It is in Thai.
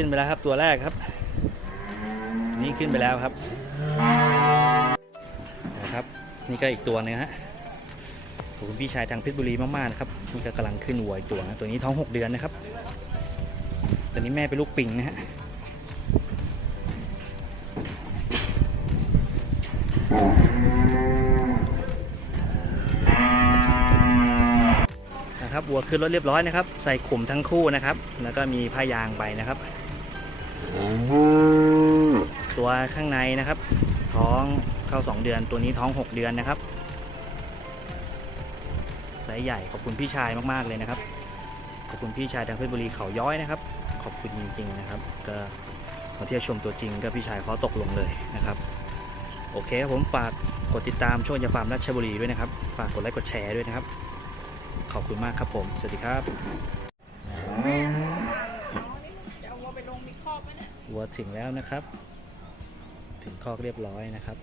ขึ้นไปแล้วครับตัวแรกครับ นี่ขึ้นไปแล้วครับนะครับ นี่ก็อีกตัวหนึงฮะขอบคุณพี่ชายทางเพชรบุรีมากๆนะครับนี่ก็กำลังขึ้นวัวอีกตัวนะตัวนี้ท้อง 6 เดือนนะครับตัวนี้แม่เป็นลูกปิงนะฮะนะครับวัวขึ้นรถเรียบร้อยนะครับ ใส่ขุมทั้งคู่นะครับ แล้วก็มีผ้ายางไปนะครับ ตัวข้างในนะครับ ท้องเข้า 2 เดือนตัวนี้ท้อง 6 เดือนนะครับไซส์ใหญ่ขอบคุณพี่ชายมากๆเลยนะครับ ขอบคุณพี่ชายทางเพชรบุรีเขาย้อยนะครับ ขอบคุณจริง ๆนะครับ ก็มาเที่ยวชมตัวจริงก็พี่ชายเขาตกลงเลยนะครับ โอเคครับผมฝากกดติดตามช่วงยาฟาร์มรัชบุรีด้วยนะครับ ฝากกดไลค์กดแชร์ด้วยนะครับ ขอบคุณมากครับผม สวัสดีครับ วัวถึงแล้วนะครับ ถึงคอกเรียบร้อยนะครับ